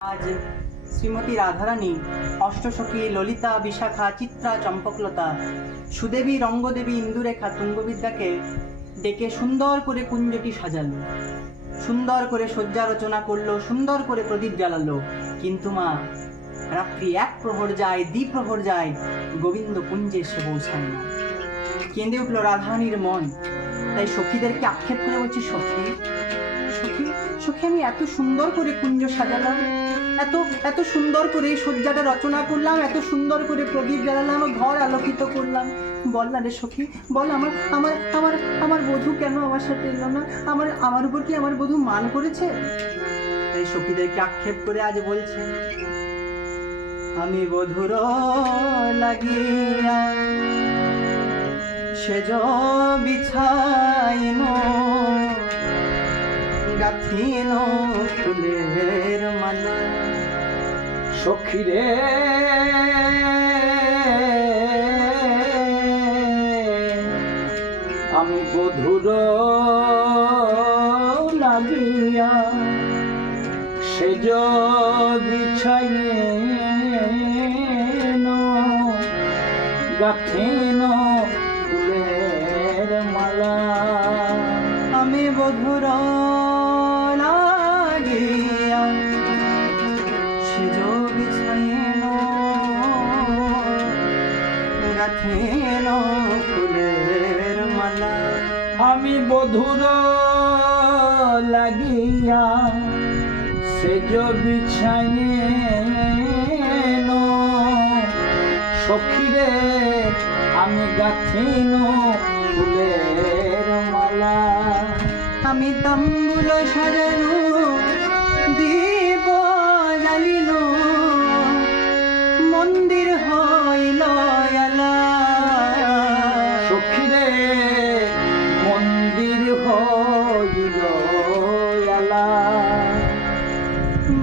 আজ শ্রীমতী রাধারানী অষ্টসখী ললিতা বিশাখা চিত্রা চম্পকলতা সুদেবী রঙ্গদেবী ইন্দুরেখা তুঙ্গবিদ্যাকে ডেকে সুন্দর করে কুঞ্জটি সাজালো। সুন্দর করে শয্যা রচনা করল, সুন্দর করে প্রদীপ জ্বালালো। কিন্তু মা, রাত্রি এক প্রহর যায় দ্বিপ্রহর যায়, গোবিন্দ কুঞ্জে সে পৌঁছায় না। কেঁদে উঠল রাধারানীর মন। তাই সখীদেরকে আক্ষেপ করে বলছি, সখী সখী সখী আমি এত সুন্দর করে কুঞ্জ সাজালাম, এত এত সুন্দর করে এই শয্যাটা রচনা করলাম, এত সুন্দর করে প্রদীপ জ্বালালাম ঘর আলোকিত করলাম। বল না রে সখী, বল আমার আমার আমার আমার বধূ কেন আমার সাথে এলো না? আমার আমার উপর কি আমার বধূ মান করেছে? এই সখীদেরকে আক্ষেপ করে আজ বলছে, আমি বধুর লাগিয়া সেজ বিছাইন গাথিন ফুলের মালা। সখীরে। আমি বধুর লাগিয়া সেজ বিছাইয়ে গাথিন ফুলের মালা। আমি বধুর আমি বধুর লাগিয়া সেজ বিছাইয়ে সখীরে আমি গাথিন ফুলের মালা। আমি তাম্বুল সাজানো দীপ জ্বালিনো মন্দির হইল সখীরে মন্দির হইল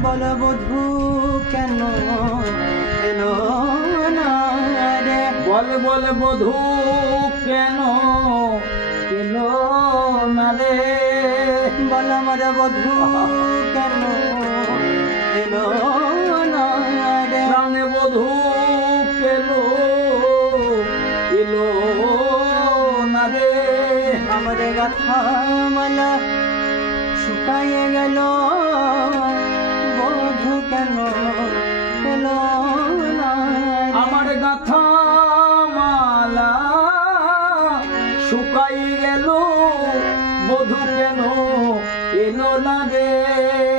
বলবধূ কেন এলো না রে? বল বল বধূ কেন আমার বধু কেন এলো রে? আমার গাথা মালা শুকাইয়ে গেল। বধু কেন এলো না আমার গাথা মালা শুকা নোলা রে